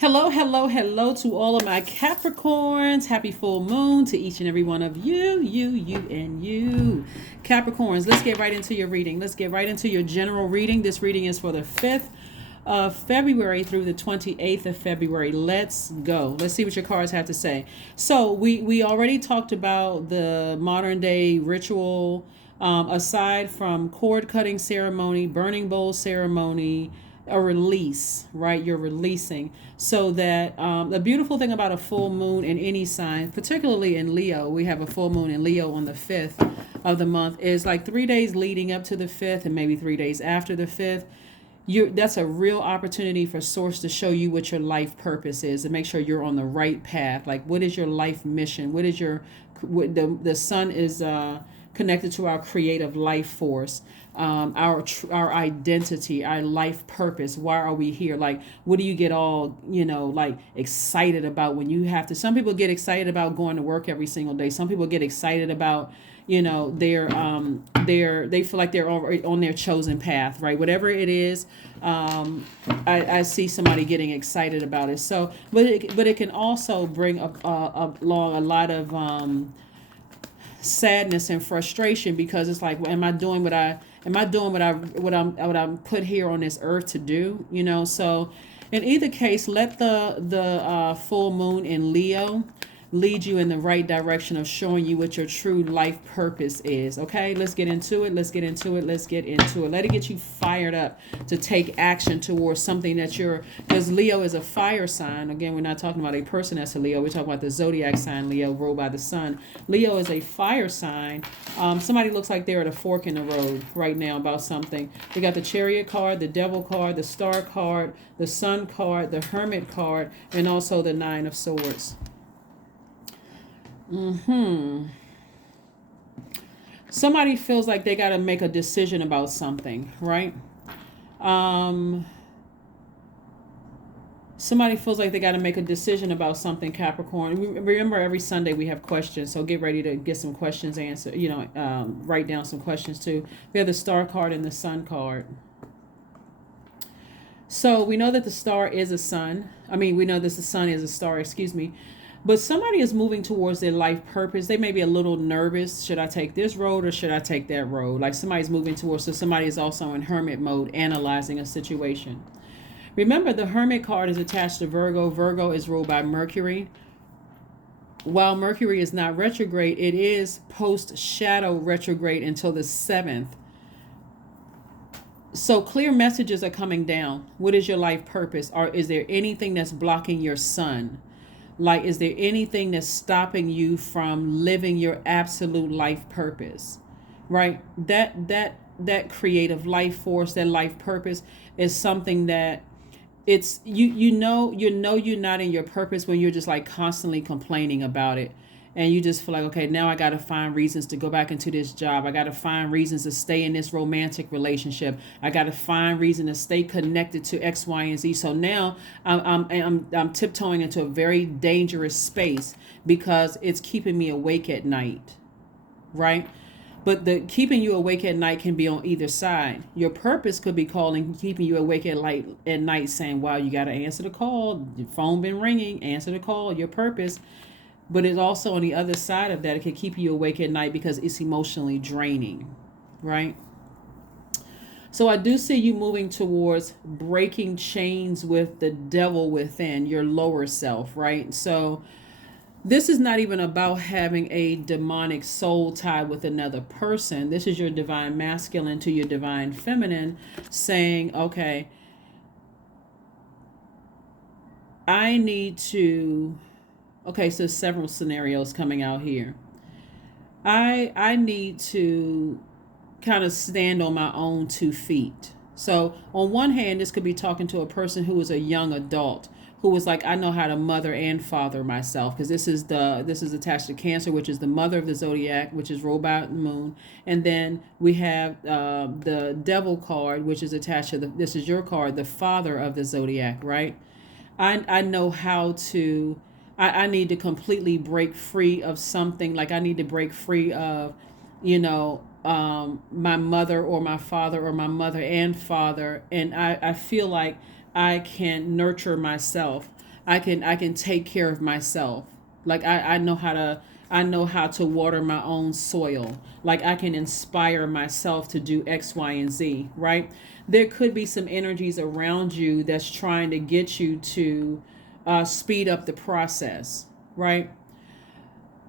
Hello, hello, hello to all of my Capricorns. Happy full moon to each and every one of you, and you. Capricorns, let's get right into your reading. Let's get right into your general reading. This reading is for the 5th of February through the 28th of February. Let's go. Let's see what your cards have to say. So we already talked about the modern day ritual, aside from cord cutting ceremony, burning bowl ceremony, a release, right? You're releasing. So that the beautiful thing about a full moon in any sign, particularly in Leo, we have a full moon in Leo on the 5th of the month, is like 3 days leading up to the 5th and maybe 3 days after the 5th. That's a real opportunity for source to show you what your life purpose is and make sure you're on the right path. Like, what is your life mission? What is the sun is connected to our creative life force, our identity, our life purpose. Why are we here? Like, what do you get all like excited about when you have to? Some people get excited about going to work every single day. Some people get excited about they feel like they're on their chosen path, right? Whatever it is, I see somebody getting excited about it. So, but it can also bring along a lot of sadness and frustration, because it's like, well, am I doing what I'm put here on this earth to do? So in either case, let the full moon in Leo lead you in the right direction of showing you what your true life purpose is. Okay, let's get into it. Let it get you fired up to take action towards something because Leo is a fire sign. Again, we're not talking about a person that's a Leo. We're talking about the Zodiac sign Leo, ruled by the sun. Leo is a fire sign. Somebody looks like they're at a fork in the road right now about something. We got the Chariot card, the Devil card, the Star card, the Sun card, the Hermit card, and also the Nine of Swords. Somebody feels like they got to make a decision about something, right? Somebody feels like they got to make a decision about something, Capricorn. Remember, every Sunday we have questions, so get ready to get some questions answered. Write down some questions too. We have the Star card and the Sun card. So we know that the star is a sun. We know that the sun is a star, excuse me. But somebody is moving towards their life purpose. They may be a little nervous. Should I take this road or should I take that road? Like, somebody's moving towards, so somebody is also in hermit mode, analyzing a situation. Remember, the Hermit card is attached to Virgo. Virgo is ruled by Mercury. While Mercury is not retrograde, it is post-shadow retrograde until the 7th. So clear messages are coming down. What is your life purpose? Or is there anything that's blocking your sun? Like, is there anything that's stopping you from living your absolute life purpose? Right? That creative life force, that life purpose is something that it's you're not in your purpose when you're just like constantly complaining about it. And you just feel like, okay, now I got to find reasons to go back into this job. I got to find reasons to stay in this romantic relationship. I got to find reason to stay connected to X, Y, and Z. So now I'm tiptoeing into a very dangerous space because it's keeping me awake at night, right? But the keeping you awake at night can be on either side. Your purpose could be keeping you awake at night, saying, wow, you got to answer the call. Your phone been ringing. Answer the call. Your purpose. But it's also on the other side of that. It can keep you awake at night because it's emotionally draining, right? So I do see you moving towards breaking chains with the devil within, your lower self, right? So this is not even about having a demonic soul tie with another person. This is your divine masculine to your divine feminine saying, okay, I need to... Okay, so several scenarios coming out here. I need to kind of stand on my own 2 feet. So on one hand, this could be talking to a person who is a young adult who is like, I know how to mother and father myself, because this is attached to Cancer, which is the mother of the Zodiac, which is ruled by the moon. And then we have the Devil card, which is attached to this is your card, the father of the Zodiac, right? I know how to... I need to completely break free of something. Like, I need to break free of, my mother or my father or my mother and father. And I feel like I can nurture myself. I can take care of myself. Like I know how to water my own soil. Like I can inspire myself to do X, Y, and Z, right? There could be some energies around you that's trying to get you to speed up the process, right?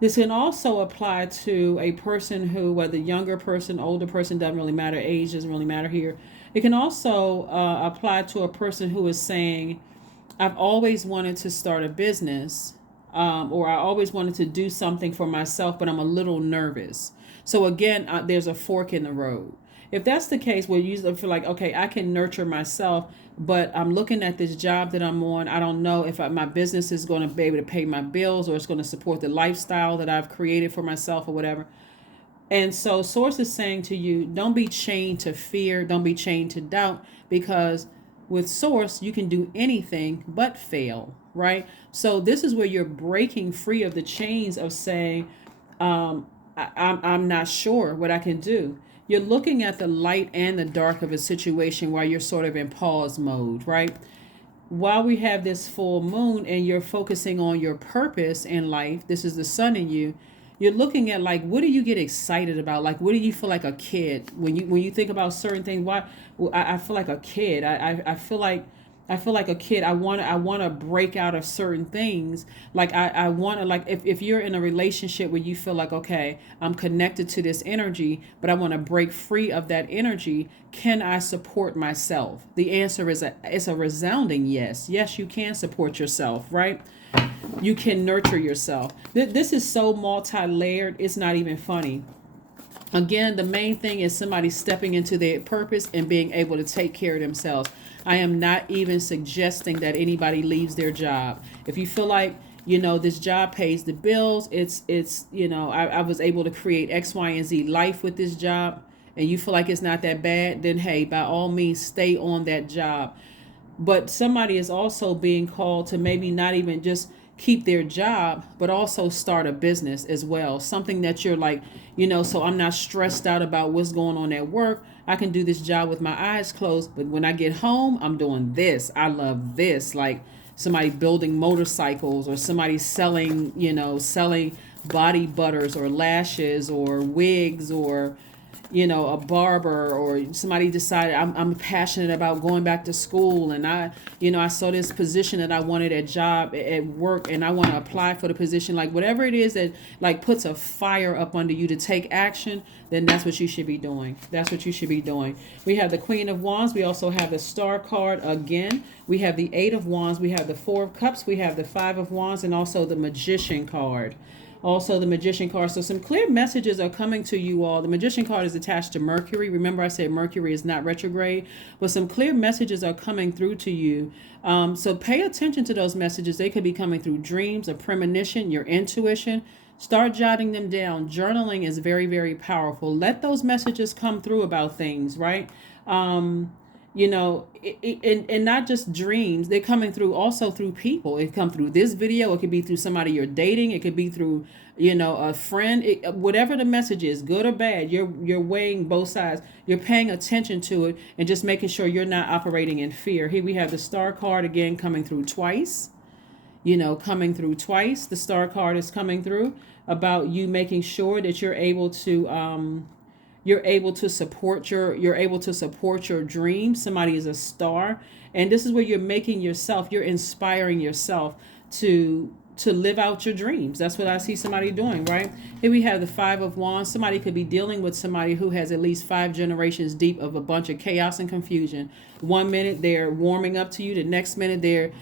This can also apply to a person who, whether younger person, older person, doesn't really matter. Age doesn't really matter here. It can also apply to a person who is saying, I've always wanted to start a business, or I always wanted to do something for myself, but I'm a little nervous. So again, there's a fork in the road. If that's the case, where you feel like, okay, I can nurture myself, but I'm looking at this job that I'm on. I don't know if my business is going to be able to pay my bills, or it's going to support the lifestyle that I've created for myself, or whatever. And so Source is saying to you, don't be chained to fear. Don't be chained to doubt, because with Source, you can do anything but fail, right? So this is where you're breaking free of the chains of saying, I'm not sure what I can do. You're looking at the light and the dark of a situation while you're sort of in pause mode, right? While we have this full moon and you're focusing on your purpose in life, this is the sun in you. You're looking at, like, what do you get excited about? Like, what do you feel like a kid when you think about certain things? Why? Well, I feel like a kid. I feel like a kid. I want to break out of certain things. Like I want to, like, if you're in a relationship where you feel like, okay, I'm connected to this energy, but I want to break free of that energy. Can I support myself? The answer is it's a resounding yes. Yes, you can support yourself, right? You can nurture yourself. This is so multi-layered, it's not even funny. Again, the main thing is somebody stepping into their purpose and being able to take care of themselves. I am not even suggesting that anybody leaves their job. If you feel like, this job pays the bills, I was able to create X, Y, and Z life with this job, and you feel like it's not that bad, then hey, by all means, stay on that job. But somebody is also being called to maybe not even just keep their job, but also start a business as well. Something that you're like, so I'm not stressed out about what's going on at work. I can do this job with my eyes closed, but when I get home, I'm doing this. I love this. Like somebody building motorcycles, or somebody selling body butters or lashes or wigs, or a barber, or somebody decided I'm passionate about going back to school, and I saw this position that I wanted at work, and I want to apply for the position. Like whatever it is that like puts a fire up under you to take action, then that's what you should be doing. That's what you should be doing. We have the Queen of Wands. We also have the Star card again. We have the Eight of Wands. We have the Four of Cups. We have the Five of Wands, and also the Magician card. Also the Magician card. So some clear messages are coming to you all. The Magician card is attached to Mercury. Remember I said Mercury is not retrograde, but some clear messages are coming through to you. So pay attention to those messages. They could be coming through dreams, a premonition, your intuition. Start jotting them down. Journaling is very, very powerful. Let those messages come through about things, right? And not just dreams. They're coming through also through people. It come through this video. It could be through somebody you're dating. It could be through a friend. Whatever the message is, good or bad, you're weighing both sides. You're paying attention to it and just making sure you're not operating in fear. Here we have the Star card again coming through twice. Coming through twice. The Star card is coming through about you making sure that you're able to support your dreams. Somebody is a star, and this is where you're inspiring yourself to live out your dreams. That's what I see somebody doing, right? Here we have the Five of Wands. Somebody could be dealing with somebody who has at least 5 generations deep of a bunch of chaos and confusion. One minute they're warming up to you, the next minute they're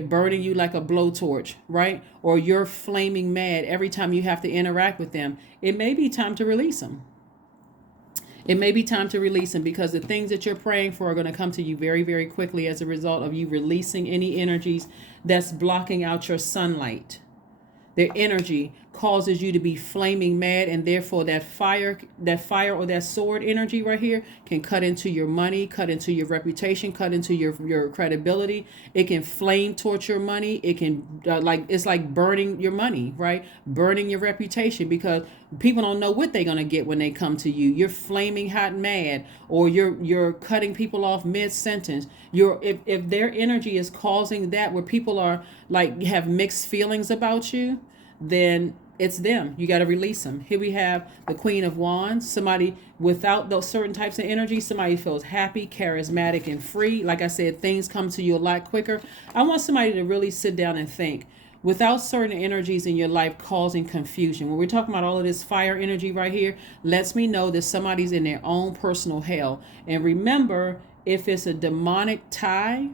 burning you like a blowtorch, right? Or you're flaming mad every time you have to interact with them. It may be time to release them. It may be time to release them, because the things that you're praying for are going to come to you very, very quickly as a result of you releasing any energies that's blocking out your sunlight. Their energy causes you to be flaming mad, and therefore that fire or that sword energy right here can cut into your money, cut into your reputation, cut into your credibility. It can flame torch your money. It can it's like burning your money, right? Burning your reputation, because People don't know what they're going to get when they come to you. You're flaming hot mad, or you're cutting people off mid-sentence. If their energy is causing that, where people are like have mixed feelings about you, then it's them. You got to release them. Here we have the Queen of Wands. Somebody without those certain types of energy, somebody feels happy, charismatic, and free. Like I said, things come to you a lot quicker. I want somebody to really sit down and think. Without certain energies in your life causing confusion. When we're talking about all of this fire energy right here, lets me know that somebody's in their own personal hell. And remember, if it's a demonic tie,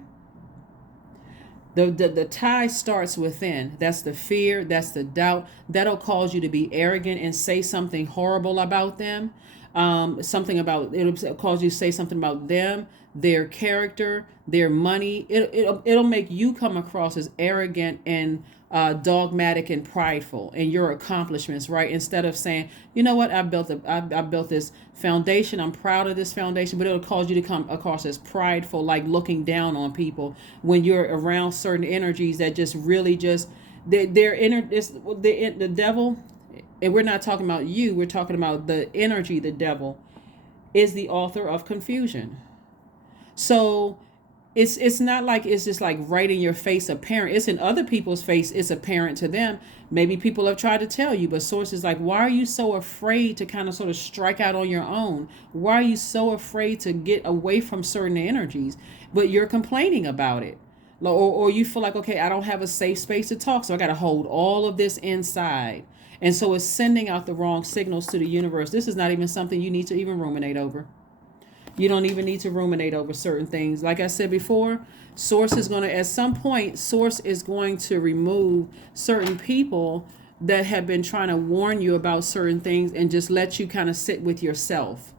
the tie starts within. That's the fear, that's the doubt. That'll cause you to be arrogant and say something horrible about them. It'll cause you to say something about them, their character, their money. It'll make you come across as arrogant and dogmatic and prideful in your accomplishments, right? Instead of saying, you know what, I built this foundation. I'm proud of this foundation, but it'll cause you to come across as prideful, like looking down on people when you're around certain energies that just really just they're the devil. And we're not talking about you. We're talking about the energy. The devil is the author of confusion. So it's not like it's just like right in your face apparent. It's in other people's face. It's apparent to them. Maybe people have tried to tell you, but sources like, why are you so afraid to kind of sort of strike out on your own? Why are you so afraid to get away from certain energies? But you're complaining about it. Or you feel like, okay, I don't have a safe space to talk, so I got to hold all of this inside. And so it's sending out the wrong signals to the universe. This is not even something you need to even ruminate over. You don't even need to ruminate over certain things. Like I said before, Source is going to, at some point, Source is going to remove certain people that have been trying to warn you about certain things and just let you kind of sit with yourself.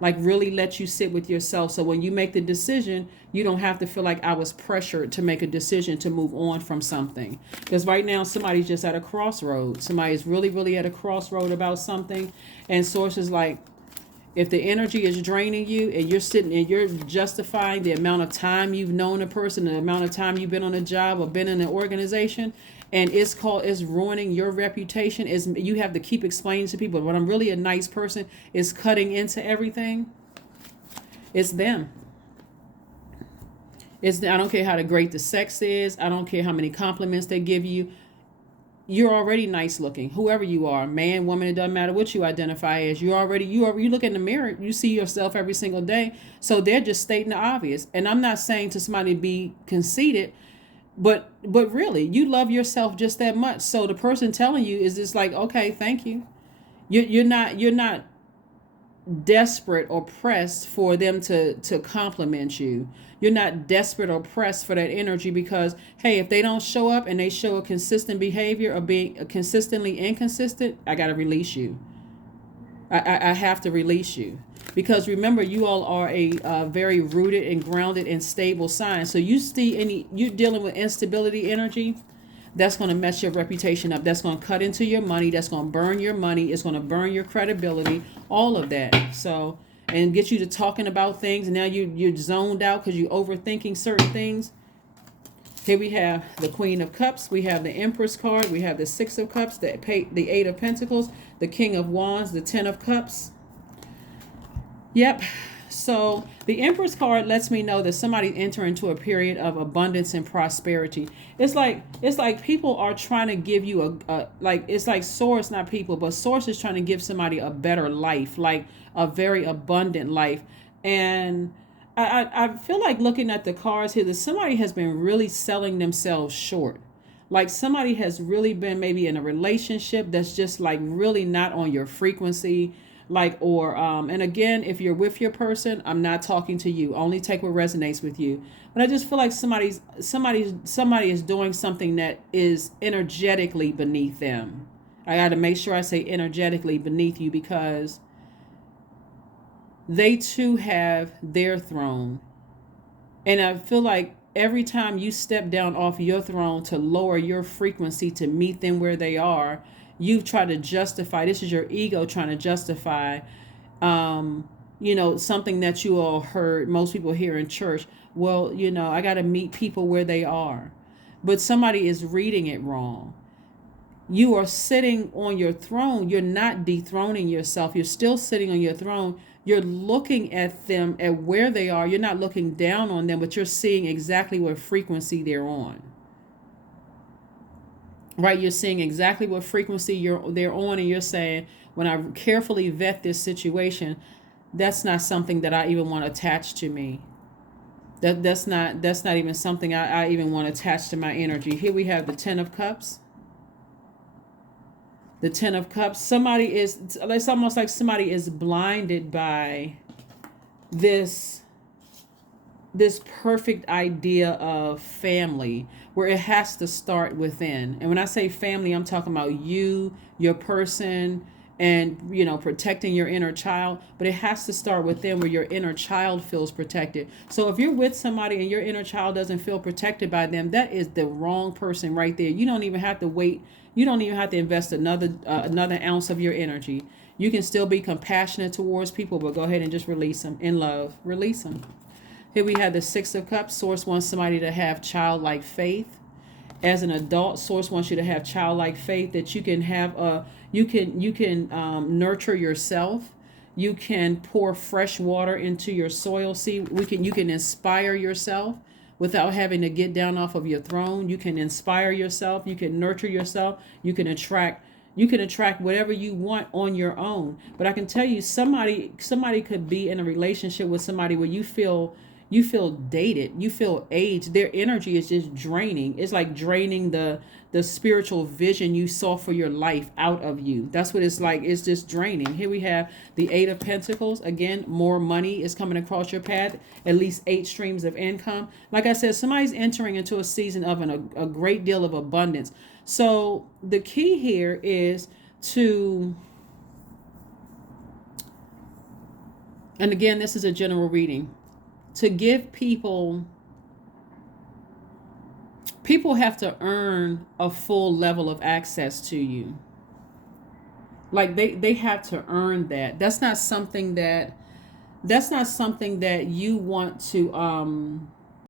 Like really let you sit with yourself. So when you make the decision, you don't have to feel like I was pressured to make a decision to move on from something. Because right now, somebody's just at a crossroad. Somebody's really, really at a crossroad about something. And Source is like, if the energy is draining you and you're sitting and you're justifying the amount of time you've known a person, the amount of time you've been on a job or been in an organization, and it's ruining your reputation, is you have to keep explaining to people, when I'm really a nice person, is cutting into everything. It's them. I don't care how great the sex is. I don't care how many compliments they give you. You're already nice looking, whoever you are, man, woman, it doesn't matter what you identify as. You look in the mirror, you see yourself every single day. So they're just stating the obvious. And I'm not saying to somebody to be conceited, but really, you love yourself just that much. So the person telling you is just like, okay, thank you. You're not desperate or pressed for them to compliment you. You're not desperate or pressed for that energy because, hey, if they don't show up and they show a consistent behavior of being consistently inconsistent, I got to release you. I have to release you. Because remember, you all are a very rooted and grounded and stable sign. So you're dealing with instability energy, that's going to mess your reputation up. That's going to cut into your money. That's going to burn your money. It's going to burn your credibility, all of that. So, and get you to talking about things. And now you're zoned out because you're overthinking certain things. Here we have the Queen of Cups. We have the Empress card. We have the Six of Cups, the Eight of Pentacles, the King of Wands, the Ten of Cups. Yep. So the Empress card lets me know that somebody enter into a period of abundance and prosperity. It's like people are trying to give you it's like Source, not people, but Source is trying to give somebody a better life, like a very abundant life. And I feel like looking at the cards here that somebody has been really selling themselves short. Like somebody has really been maybe in a relationship that's just like really not on your frequency. And again, if you're with your person, I'm not talking to you. Only take what resonates with you. But I just feel like somebody is doing something that is energetically beneath them. I got to make sure I say energetically beneath you because they too have their throne. And I feel like every time you step down off your throne to lower your frequency to meet them where they are, you've tried to justify, this is your ego trying to justify, something that you all heard, most people hear in church. Well, I got to meet people where they are. But somebody is reading it wrong. You are sitting on your throne. You're not dethroning yourself. You're still sitting on your throne. You're looking at them at where they are. You're not looking down on them, but you're seeing exactly what frequency they're on. Right? You're seeing exactly what frequency they're on, and you're saying, when I carefully vet this situation, that's not something that I even want attached to me. That's not even something I even want attached to my energy. Here we have the Ten of Cups. The Ten of Cups. It's almost like somebody is blinded by this perfect idea of family, where it has to start within. And when I say family, I'm talking about you, your person, and protecting your inner child. But it has to start within, where your inner child feels protected. So if you're with somebody and your inner child doesn't feel protected by them, that is the wrong person right there. You don't even have to wait. You don't even have to invest another ounce of your energy. You can still be compassionate towards people, but go ahead and just release them in love. Release them. Here we have the Six of Cups. Source wants somebody to have childlike faith. As an adult, Source wants you to have childlike faith, that you can have you can nurture yourself. You can pour fresh water into your soil. See, you can inspire yourself without having to get down off of your throne. You can inspire yourself. You can nurture yourself. You can attract whatever you want on your own. But I can tell you, somebody could be in a relationship with somebody where you feel dated, you feel aged. Their energy is just draining. It's like draining the spiritual vision you saw for your life out of you. That's what it's like. It's just draining. Here we have the Eight of Pentacles. Again, more money is coming across your path. At least 8 streams of income. Like I said, somebody's entering into a season of a great deal of abundance. So the key here is to, and again, this is a general reading, to give people have to earn a full level of access to you. Like they have to earn that. That's not something that you want to